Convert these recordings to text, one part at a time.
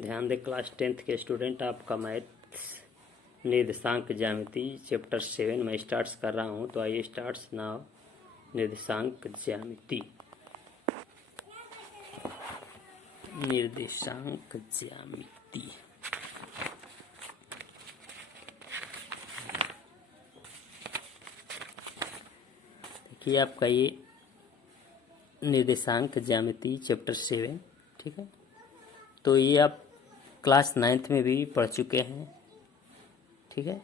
ध्यान दें class 10th के स्टूडेंट, आपका मैथ्स निर्देशांक ज्यामिति चैप्टर 7 में स्टार्ट्स कर रहा हूं। तो आइए स्टार्ट्स नाउ निर्देशांक ज्यामिति। निर्देशांक ज्यामिति देखिए आपका ये निर्देशांक ज्यामिति चैप्टर 7, ठीक है। तो ये आप क्लास 9th में भी पढ़ चुके हैं, ठीक है।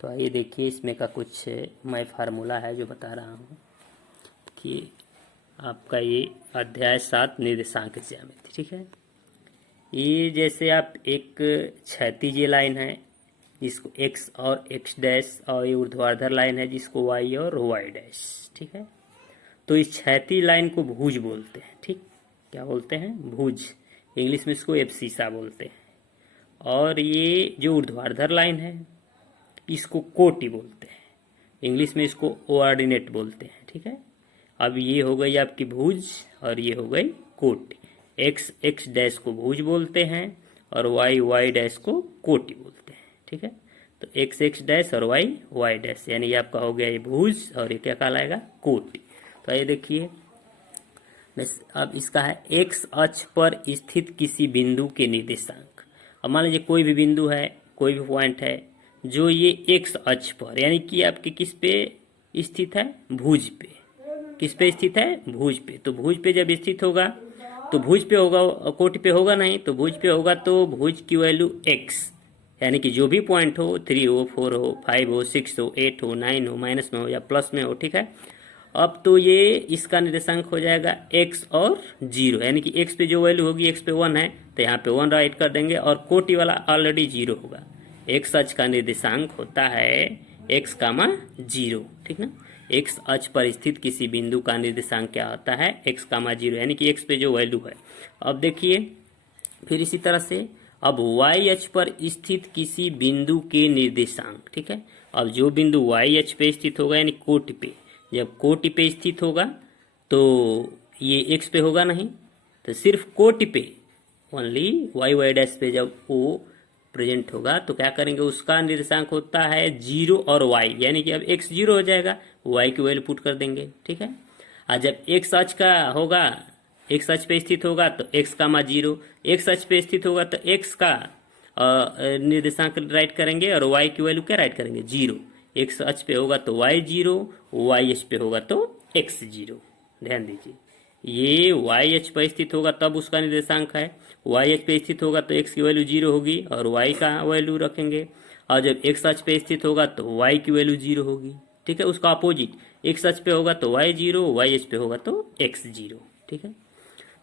तो आइए देखिए इसमें का कुछ मैं फार्मूला है जो बता रहा हूँ कि आपका ये अध्याय 7 निर्देशांक ज्यामिति, ठीक है। ये जैसे आप एक क्षैतिज लाइन है जिसको x और x डैश, और ये ऊर्ध्वाधर लाइन है जिसको y और y डैश, ठीक है। तो इस क्षैतिज लाइन को भुज बोलते हैं, ठीक। क्या बोलते हैं? भुज। इंग्लिश में इसको एब्सिसा बोलते हैं। और ये जो ऊर्ध्वाधर लाइन है इसको कोटि बोलते हैं। इंग्लिश में इसको कोऑर्डिनेट बोलते हैं, ठीक है। अब ये हो गई आपकी भुज और ये हो गई कोटि। एक्स एक्स डैश को भुज बोलते हैं और वाई वाई डैश को कोटि बोलते हैं, ठीक है। तो एक्स एक्स डैश और वाई वाई डैश, यानी ये आपका हो गया ये भुज और ये क्या कहलाएगा? कोटि। तो ये देखिए अब इसका है एक्स अक्ष पर स्थित किसी बिंदु के निर्देशांक। अब मान लीजिए कोई भी बिंदु है, कोई भी पॉइंट है जो ये एक्स अक्ष पर, यानी कि आपके किस पे स्थित है? भुज पे। किस पे स्थित है? भुज पे। तो भुज पे जब स्थित होगा तो भुज पे होगा, कोटि पे होगा नहीं। तो भुज पे होगा तो भुज की वैल्यू एक्स, यानी कि जो भी पॉइंट हो, 3 हो, 4 हो, 5 हो, 6 हो, 8 हो, 9 हो, माइनस में हो या प्लस में हो, ठीक है। अब तो ये इसका निर्देशांक हो जाएगा x और 0, यानी कि x पे जो वैल्यू होगी, x पे 1 है तो यहाँ पे 1 राइट कर देंगे और कोटि वाला ऑलरेडी 0 होगा। x अक्ष का निर्देशांक होता है x, 0, ठीक ना। x अक्ष पर स्थित किसी बिंदु का निर्देशांक क्या होता है? x, 0, यानी कि x पे जो वैल्यू है। अब देखिए फिर इसी तरह से अब y अक्ष पर स्थित किसी बिंदु के निर्देशांक, ठीक है। अब जो बिंदु y अक्ष पे स्थित होगा यानी कोटि पे, जब कोटि पे स्थित होगा तो ये x पे होगा नहीं, तो सिर्फ कोटि पे ओनली y y डैश पे जब वो प्रेजेंट होगा तो क्या करेंगे? उसका निर्देशांक होता है 0 और y, यानी कि अब x 0 हो जाएगा, y की वैल्यू पुट कर देंगे, ठीक है। और जब x अक्ष का होगा, x अक्ष पे स्थित होगा तो x, 0, x अक्ष पे स्थित होगा तो x का निर्देशांक राइट करेंगे और y की वैल्यू क्या राइट करेंगे? 0। x अक्ष पे होगा तो y 0, y अक्ष पे होगा तो x 0। ध्यान दीजिए, ये y अक्ष पर स्थित होगा तब उसका निर्देशांक है, y अक्ष पे स्थित होगा तो x की वैल्यू 0 होगी और y का वैल्यू रखेंगे। और जब x अक्ष पे स्थित होगा तो y की वैल्यू 0 होगी, ठीक है। उसका अपोजिट x अक्ष पे होगा तो y 0, y अक्ष पे होगा तो x 0, ठीक है।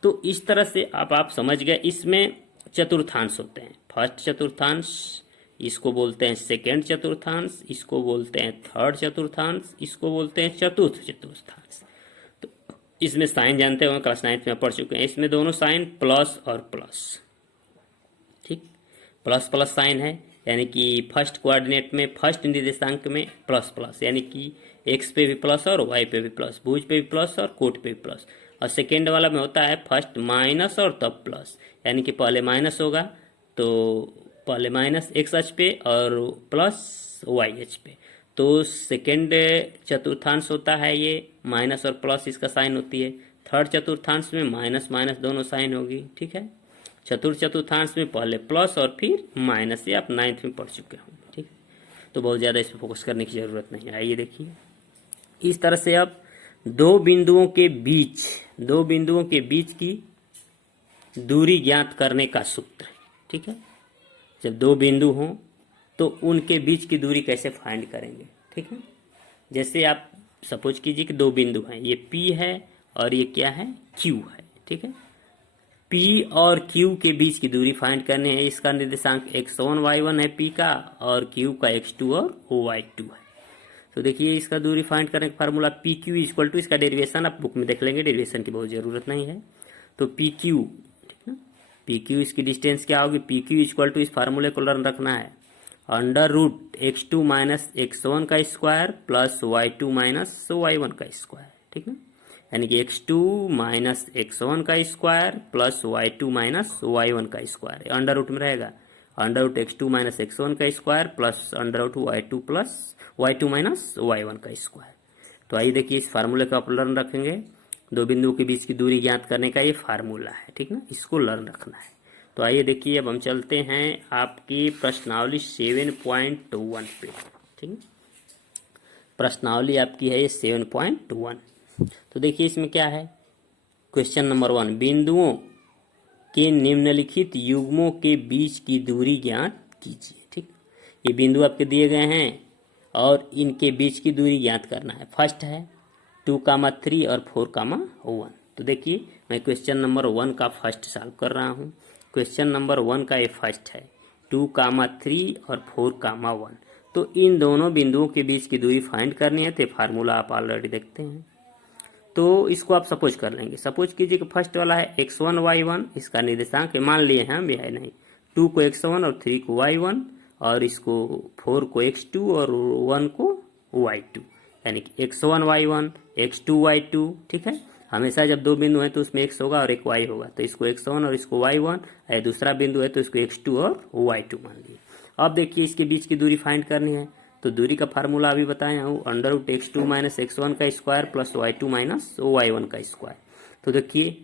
तो इस तरह से आप समझ गए। इसमें चतुर्थांश होते हैं। फर्स्ट चतुर्थांश, इसको बोलते हैं सेकेंड चतुर्थांश, इसको बोलते हैं थर्ड चतुर्थांश, इसको बोलते हैं चतुर्थ चतुर्थांश। तो इसमें साइन जानते हो, क्लास 9th में पढ़ चुके हैं। इसमें दोनों साइन प्लस और प्लस, ठीक। प्लस प्लस साइन है, यानी कि फर्स्ट कोऑर्डिनेट में, फर्स्ट निर्देशांक में प्लस प्लस, यानी कि एक्स पे भी प्लस और वाई पे भी प्लस, भुज पे भी प्लस और कोट पे भी प्लस। और सेकेंड वाला में होता है फर्स्ट माइनस और तब प्लस, यानी कि पहले माइनस होगा तो पहले माइनस एक्स अक्ष पे और प्लस वाई अक्ष पे। तो सेकेंड चतुर्थांश होता है ये माइनस और प्लस, इसका साइन होती है। थर्ड चतुर्थांश में माइनस माइनस दोनों साइन होगी, ठीक है। चतुर्थ चतुर्थांश में पहले प्लस और फिर माइनस, ये आप 9th में पढ़ चुके होंगे, ठीक। तो बहुत ज़्यादा इस पर फोकस करने की ज़रूरत नहीं है। आइए देखिए इस तरह से आप दो बिंदुओं के बीच की दूरी ज्ञात करने का सूत्र, ठीक है। जब दो बिंदु हों तो उनके बीच की दूरी कैसे फाइंड करेंगे, ठीक है। जैसे आप सपोज कीजिए कि दो बिंदु हैं, ये P है और ये क्या है? Q है, ठीक है। P और Q के बीच की दूरी फाइंड करनी है। इसका निर्देशांक x1 y1 है P का और Q का x2 और y2 है। तो देखिए इसका दूरी फाइंड करने का फार्मूला PQ इक्वल टू, इसका डेरिवेशन आप बुक में देख लेंगे, डेरिवेशन की बहुत ज़रूरत नहीं है। तो PQ, PQ इसकी डिस्टेंस क्या होगी? PQ इक्वल टू, इस फार्मूले को लर्न रखना है, under root x2 minus x1 का square plus y2 minus y1 का स्क्वायर, ठीक है। यानी कि x2 माइनस x1 का square plus y2 minus y1 का स्क्वायर, अंडर रूट में रहेगा। Under root x2 minus x1 का square plus under root y2 plus y2 minus y1 का स्क्वायर। तो आइए देखिए इस फार्मूले का आप लर्न रखेंगे। दो बिंदुओं के बीच की दूरी ज्ञात करने का ये फार्मूला है, ठीक ना, इसको लर्न रखना है। तो आइए देखिए अब हम चलते हैं आपकी प्रश्नावली 7.1 पे, ठीक है। प्रश्नावली आपकी है ये 7.1। तो देखिए इसमें क्या है, क्वेश्चन नंबर 1, बिंदुओं के निम्नलिखित युग्मों के बीच की दूरी ज्ञात कीजिए, ठीक। ये बिंदु आपके दिए गए हैं और इनके बीच की दूरी ज्ञात करना है। फर्स्ट है 2,3 और 4,1। तो देखिए मैं क्वेश्चन नंबर 1 का फर्स्ट सॉल्व कर रहा हूँ। क्वेश्चन नंबर 1 का ये फर्स्ट है 2,3 और 4,1। तो इन दोनों बिंदुओं के बीच की दूरी फाइंड करनी है, तो फार्मूला आप ऑलरेडी देखते हैं। तो इसको आप सपोज कर लेंगे। सपोज कीजिए कि फर्स्ट वाला है x1 y1, इसका निर्देशांक मान लिए हैं हम, है नहीं। 2 को x1 और 3 को y1 और इसको 4 को x2 और 1 को y2, यानी कि x1 y1 x2 y2, ठीक है। हमेशा जब दो बिंदु हैं तो उसमें x होगा और एक y होगा, तो इसको x1 और इसको y1, दूसरा बिंदु है तो इसको x2 और y2 मान लिए। अब देखिए इसके बीच की दूरी फाइंड करनी है, तो दूरी का फार्मूला अभी बताया हूँ, under root x2 minus x1 का square plus y2 minus y1 का स्क्वायर। तो देखिए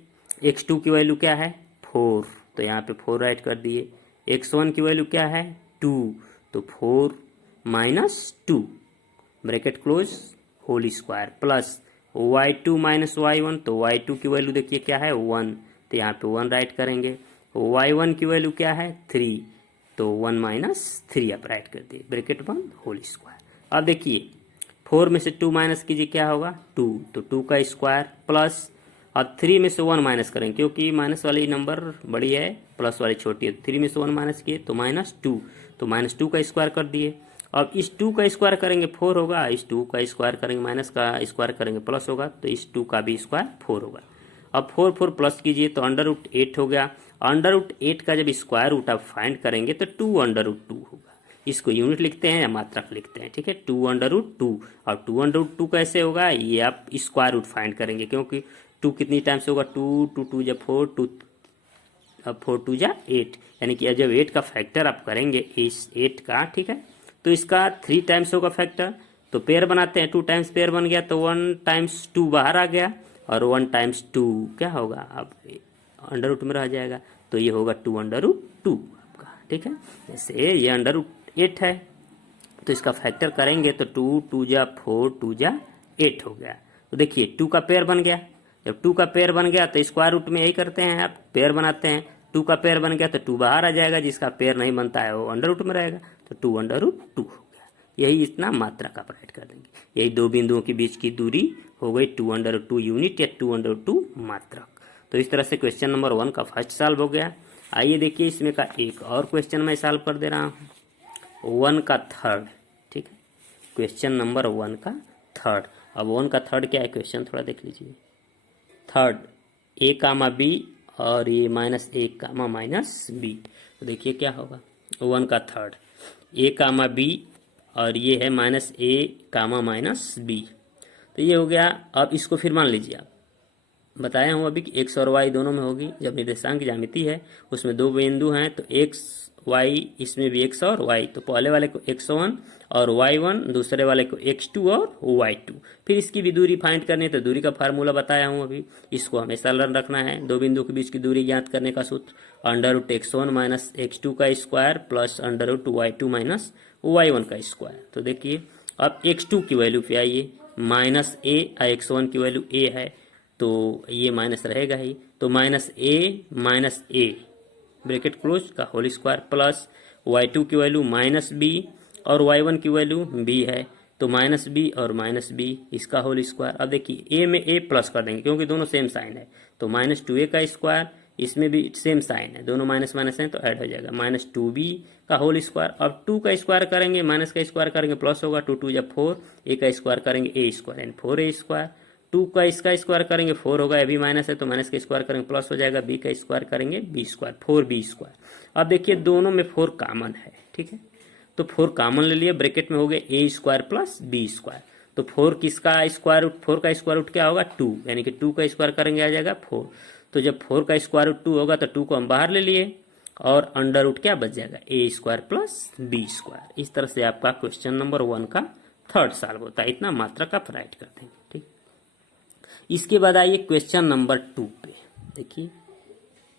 x2 की वैल्यू क्या है 4, तो यहाँ पे 4 राइट कर दिए। x1 की वैल्यू क्या है 2, तो 4 minus 2 bracket close whole square plus y2 minus y1, तो y2 की वैल्यू देखिए क्या है 1, तो यहाँ पे 1 राइट करेंगे। y1 की वैल्यू क्या है 3, तो 1 माइनस 3 आप राइट कर दिए, ब्रैकेट बंद होल स्क्वायर। अब देखिए 4 में से 2 माइनस कीजिए क्या होगा 2, तो 2 का स्क्वायर प्लस, अब 3 में से 1 माइनस करेंगे क्योंकि माइनस वाली नंबर बड़ी है प्लस वाली छोटी है। 3 में से 1 माइनस किए तो -2, तो -2 का स्क्वायर कर दिए। अब इस 2 का स्क्वायर करेंगे 4 होगा, इस 2 का स्क्वायर करेंगे माइनस का स्क्वायर करेंगे प्लस होगा, तो इस 2 का भी स्क्वायर 4 होगा। अब 4 प्लस कीजिए तो अंडर रूट 8 हो गया। अंडर रूट 8 का जब स्क्वायर रूट आप फाइंड करेंगे तो 2 अंडर रूट 2 होगा। इसको यूनिट लिखते हैं या मात्रक लिखते हैं, ठीक है। 2 अंडर रूट 2, और 2 अंडर रूट 2 कैसे होगा, ये आप स्क्वायर रूट फाइंड करेंगे क्योंकि 2 कितनी टाइम्स होगा 2, 2 2 जा 4, 2 अब 4 2 जा 8, यानी कि जब 8 का फैक्टर आप करेंगे इस 8 का, ठीक है, तो इसका 3 टाइम्स होगा फैक्टर। तो पेयर बनाते हैं, 2 टाइम्स पेयर बन गया तो 1 टाइम्स 2 बाहर आ गया और 1 टाइम्स 2 क्या होगा, अब अंडर रूट में रह जाएगा, तो ये होगा 2 अंडर रूट 2 आपका, ठीक है। जैसे ये अंडर रूट 8 है तो इसका फैक्टर करेंगे तो 2 2 जा 4, 2 जा 8 हो गया। तो देखिए 2 का पेयर बन गया। जब 2 का पेयर बन गया तो स्क्वायर रूट में यही करते हैं, आप पेयर बनाते हैं। 2 का पेयर बन गया तो 2 बाहर आ जाएगा, जिसका पेयर नहीं बनता है वो अंडर रूट में रहेगा, तो 2 अंडर रूट 2 हो गया। यही इतना मात्रक आप राइट कर देंगे। यही दो बिंदुओं के बीच की दूरी हो गई 2 अंडर रूट 2 यूनिट या 2 अंडर रूट 2 मात्रक। तो इस तरह से क्वेश्चन नंबर 1 का फर्स्ट सॉल्व हो गया। आइए देखिए इसमें का एक और क्वेश्चन मैं सॉल्व कर दे रहा हूँ, 1 का थर्ड, ठीक है। क्वेश्चन नंबर 1 का थर्ड। अब 1 का थर्ड क्या है क्वेश्चन, थोड़ा देख लीजिए। थर्ड a कामा b और ये -a कामा -b। तो देखिए क्या होगा 1 का थर्ड a कामा b और ये है -a कामा -b। तो ये हो गया। अब इसको फिर मान लीजिए, आप बताया हूँ अभी कि x और y दोनों में होगी। जब निर्देशांक ज्यामिति है उसमें दो बिंदु हैं तो x y, इसमें भी x और y, तो पहले वाले को x1 और y1, दूसरे वाले को x2 और y2। फिर इसकी भी दूरी फाइंड करनी है, तो दूरी का फार्मूला बताया हूँ अभी, इसको हमेशा लर्न रखना है। दो बिंदु के बीच की दूरी ज्ञात करने का सूत्र under root x1 minus x2 का square plus under root y2 minus y1 का स्क्वायर। तो देखिए अब x2 की वैल्यू पे आइए, -a, x1 की वैल्यू a है तो ये माइनस रहेगा ही, तो -a ब्रैकेट क्लोज का होल स्क्वायर प्लस y2 की वैल्यू -b और y1 की वैल्यू b है, तो -b और -b इसका होल स्क्वायर। अब देखिए a में a प्लस कर देंगे क्योंकि दोनों सेम साइन है, तो -2a का स्क्वायर, इसमें भी सेम साइन है, दोनों माइनस माइनस हैं तो ऐड हो जाएगा, -2b का होल स्क्वायर। अब 2 का स्क्वायर करेंगे, माइनस का स्क्वायर करेंगे प्लस होगा, 2 2 जा 4, a का स्क्वायर करेंगे a स्क्वायर यानी 4a स्क्वायर। 2 का इसका स्क्वायर करेंगे 4 होगा, ये भी माइनस है तो माइनस का स्क्वायर करेंगे प्लस हो जाएगा, b का स्क्वायर करेंगे b स्क्वायर, 4b स्क्वायर। अब देखिए दोनों में 4 कॉमन है, ठीक है, तो 4 कॉमन ले लिए, ब्रैकेट में हो गए a square plus b square. तो 4 किसका स्क्वायर रूट, 4 का स्क्वायर रूट क्या होगा 2, यानी कि 2 का स्क्वायर करेंगे आ जाएगा 4। तो जब 4 का स्क्वायर रूट 2 होगा तो 2 को हम बाहर ले लिए और अंडर रूट क्या बच जाएगा ए स्क्वायर प्लस बी स्क्वायर। इस तरह से आपका क्वेश्चन नंबर 1 का थर्ड सॉल्व होता है। इतना मात्रक आप राइट कर देंगे। ठीक, इसके बाद आइए क्वेश्चन नंबर 2 पे। देखिए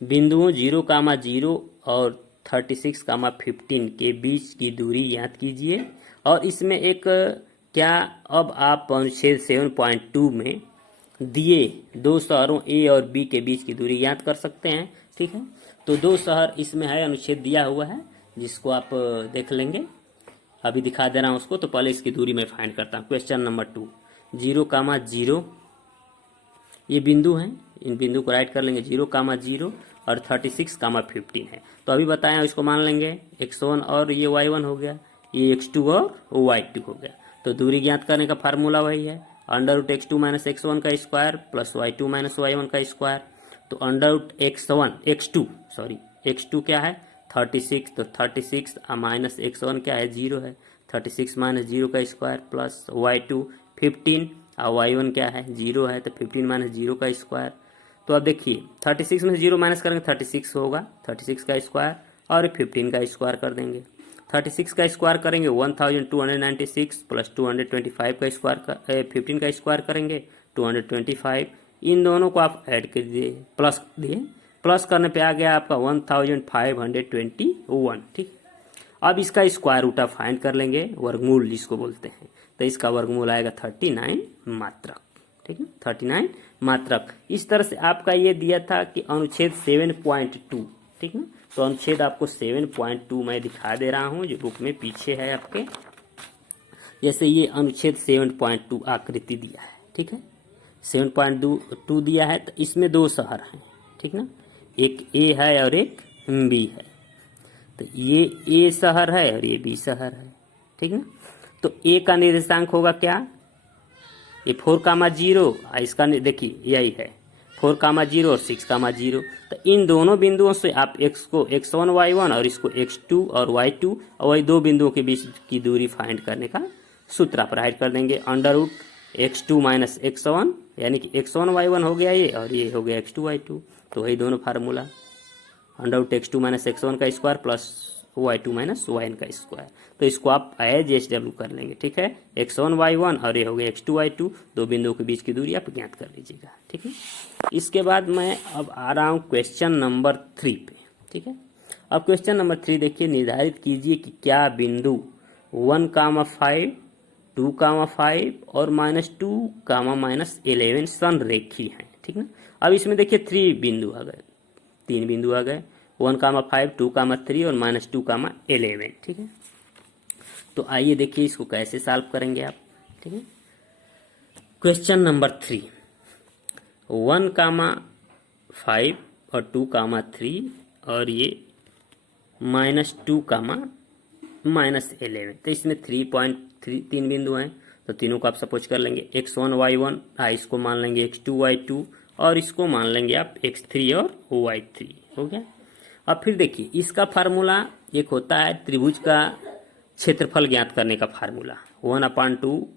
बिंदुओं 0,0 और 36,15 के बीच की दूरी ज्ञात कीजिए। और इसमें एक क्या अब आप अनुच्छेद 7.2 में दिए दो शहरों ए और बी के बीच की दूरी ज्ञात कर सकते हैं। ठीक है, तो दो शहर इसमें है, अनुच्छेद दिया हुआ है जिसको आप देख लेंगे, अभी दिखा दे रहा हूं उसको। तो पहले इसकी दूरी मैं फाइंड करता हूं। क्वेश्चन नंबर 2, 0,0 ये बिंदु हैं, इन बिंदु को राइट कर लेंगे। 0,0 और 36,15 है। तो अभी बताया इसको मान लेंगे x1 और ये y1 हो गया, ये x2 और y2 हो गया। तो दूरी ज्ञात करने का फार्मूला वही है, under root x2 minus x1 का square plus y2 minus y1 का स्क्वायर। तो अंडर रूट x2 क्या है 36, तो 36 माइनस x1 क्या है 0 है, 36 माइनस 0 का स्क्वायर प्लस y2 15 और y1 क्या है 0 है, तो 15 माइनस 0 का स्क्वायर। तो अब देखिए 36 में 0 माइनस करेंगे 36 होगा, 36 का स्क्वायर और 15 का स्क्वायर कर देंगे। 36 का स्क्वायर करेंगे 1296 प्लस 225 का स्क्वायर 15 का स्क्वायर करेंगे 225। इन दोनों को आप ऐड कर दिए, प्लस दिए, प्लस करने पे आ गया आपका 1521। ठीक, अब इसका स्क्वायर रूट आप फाइंड कर लेंगे, वर्गमूल जिसको बोलते हैं। तो इसका वर्गमूल आएगा 39 मात्रक। ठीक है, 39 मात्रक। इस तरह से आपका ये दिया था कि अनुच्छेद 7.2। ठीक ना, तो अनुच्छेद आपको 7.2 मैं दिखा दे रहा हूं जो बुक में पीछे है आपके। जैसे ये अनुच्छेद 7.2 आकृति दिया है। ठीक है, 7.2 दिया है, तो इसमें दो शहर हैं। ठीक ना, एक ए है और एक बी है। तो ये ए शहर है और ये बी शहर है। ठीक ना, तो ए का निर्देशांक होगा क्या, ये 4,0, इसका देखिए यही है 4,0 और 6,0। तो इन दोनों बिंदुओं से आप x को x1 y1 और इसको x2 और y2 और वही दो बिंदुओं के बीच की दूरी फाइंड करने का सूत्र आप राइट कर देंगे। Under root x2 minus x1, यानी कि x1 y1 हो गया ये और ये हो गया x2 y2। तो वही दोनों formula, under root x2 minus x1 का square plus y2 minus y1 का स्क्वायर। तो इसको आप एज SW कर लेंगे। ठीक है, x1 y1 और ये हो गया x2 y2, दो बिंदुओं के बीच की दूरी आप ज्ञात कर लीजिएगा। ठीक है, इसके बाद मैं अब आ रहा हूँ क्वेश्चन नंबर 3 पे। ठीक है, अब क्वेश्चन नंबर 3 देखिए, निर्धारित कीजिए कि क्या बिंदु 1,5, 2,5 और -2, -11 संरेखी हैं। ठीक ना, अब इसमें देखिए 3 बिंदु आ गए, 3 बिंदु आ गए, 1,5, 2,3 और -2,11। ठीक है, तो आइए देखिए इसको कैसे सॉल्व करेंगे आप। ठीक है, क्वेश्चन नंबर 3, 1,5 और 2,3 और ये -2, -11। तो इसमें 3 बिंदु हैं, तो तीनों को आप सपोज कर लेंगे। x1 y1 इसको मान लेंगे x2 y2 और इसको मान लेंगे आप x3 और y3। हो गया। अब फिर देखिए इसका फार्मूला एक होता है त्रिभुज का क्षेत्रफल ज्ञात करने का फार्मूला, 1/2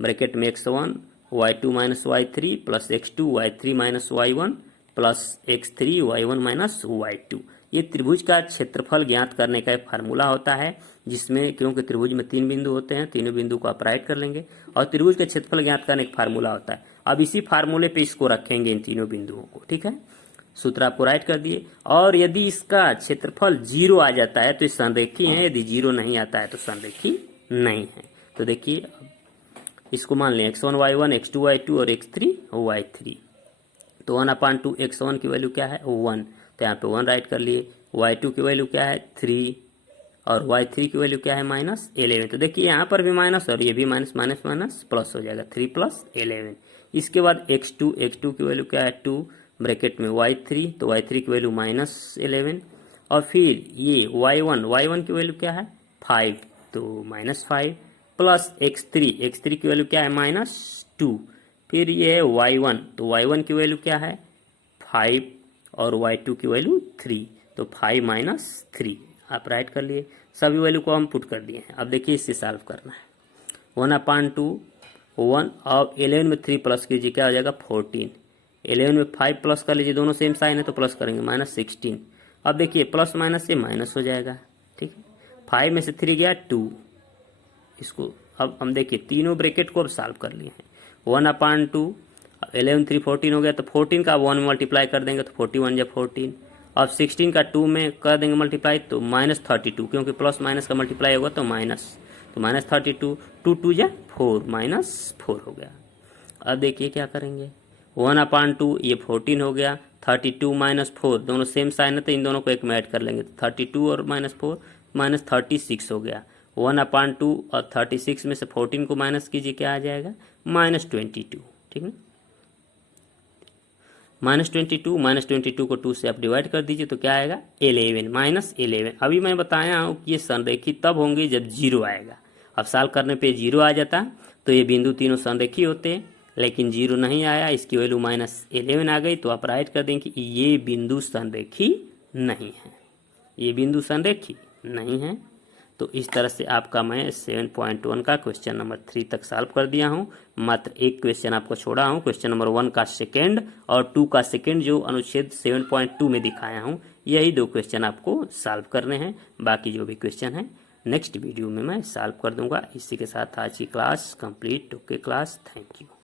ब्रैकेट में x1 y2 minus y3 plus x2 y3 minus y1 plus x3 y1 minus y2। ये त्रिभुज का क्षेत्रफल ज्ञात करने का एक फार्मूला होता है, जिसमें क्योंकि त्रिभुज में 3 बिंदु होते हैं, तीनों बिंदु को आप राइट कर लेंगे और त्रिभुज का क्षेत्रफल ज्ञात करने का फार्मूला होता है। अब इसी फार्मूले पे इसको रखेंगे, इन तीनों बिंदुओं को। ठीक है, सूत्र आपको राइट कर दिए। और यदि इसका क्षेत्रफल 0 आ जाता है तो ये संरेखी है, यदि 0 नहीं आता है तो संरेखी नहीं है। तो देखिए इसको मान लें x1 y1 x2 y2 और x3 y3। तो 1/2 x1 की वैल्यू क्या है 1, तो यहाँ पे 1 राइट कर लिए। y2 की वैल्यू क्या है 3 और y3 की वैल्यू क्या है -11। तो देखिए यहाँ पर भी माइनस और ये भी माइनस माइनस माइनस प्लस हो जाएगा, 3 + 11। इसके बाद x2 की वैल्यू क्या है 2 ब्रैकेट में y3, तो y3 की वैल्यू -11 और फिर ये y1 की वैल्यू क्या है 5, तो -5 प्लस x3 की वैल्यू क्या है -2। फिर ये है y1, तो y1 की वैल्यू क्या है 5 और y2 की वैल्यू 3, तो 5 - 3 आप राइट कर लिए। सभी वैल्यू को हम पुट कर दिए हैं। अब देखिए इससे सॉल्व करना है। 1/2 1 अब 11 में 3 प्लस कीजिए, क्या हो जाएगा 14। 11 में 5 प्लस कर लीजिए, दोनों सेम साइन है तो प्लस करेंगे, -16। अब देखिए प्लस माइनस से माइनस हो जाएगा, ठीक है। 5 में से 3 गया 2, इसको अब हम देखिए तीनों ब्रैकेट को अब सॉल्व कर लिए हैं। 1/2, 11 3 14 हो गया, तो 14 का 1 में मल्टीप्लाई कर देंगे तो 41 या 14। अब 16 का 2 में कर देंगे मल्टीप्लाई तो -32, क्योंकि प्लस माइनस का मल्टीप्लाई होगा तो माइनस, तो -32, 2 2 या 4, -4 हो गया। अब देखिए क्या करेंगे, 1/2 ये 14 हो गया, 32 -4 दोनों सेम साइन है तो इन दोनों को एक में ऐड कर लेंगे, तो 32 और -4 -36 हो गया। 1/2 और 36 में से 14 को माइनस कीजिए, क्या आ जाएगा -22, ठीक है। -22 को 2 से आप डिवाइड कर दीजिए तो क्या आएगा 11, -11। अभी मैं बताया हूँ कि ये संरेखी तब होंगी जब 0 आएगा। अब सॉल्व करने पे 0 आ जाता तो ये बिंदु तीनों संरेखी होते, लेकिन 0 नहीं आया, इसकी वैल्यू -11 आ गई, तो आप राइट कर दें कि ये बिंदु संरेखी नहीं है, ये बिंदु संरेखी नहीं है। तो इस तरह से आपका मैं 7.1 का क्वेश्चन नंबर 3 तक सॉल्व कर दिया हूँ। मात्र एक क्वेश्चन आपको छोड़ा हूँ, क्वेश्चन नंबर 1 का सेकेंड और 2 का सेकेंड जो अनुच्छेद 7.2 में दिखाया हूँ, यही 2 क्वेश्चन आपको सॉल्व करने हैं। बाकी जो भी क्वेश्चन है नेक्स्ट वीडियो में मैं सॉल्व कर दूंगा। इसी के साथ आज की class complete. Okay class, thank you.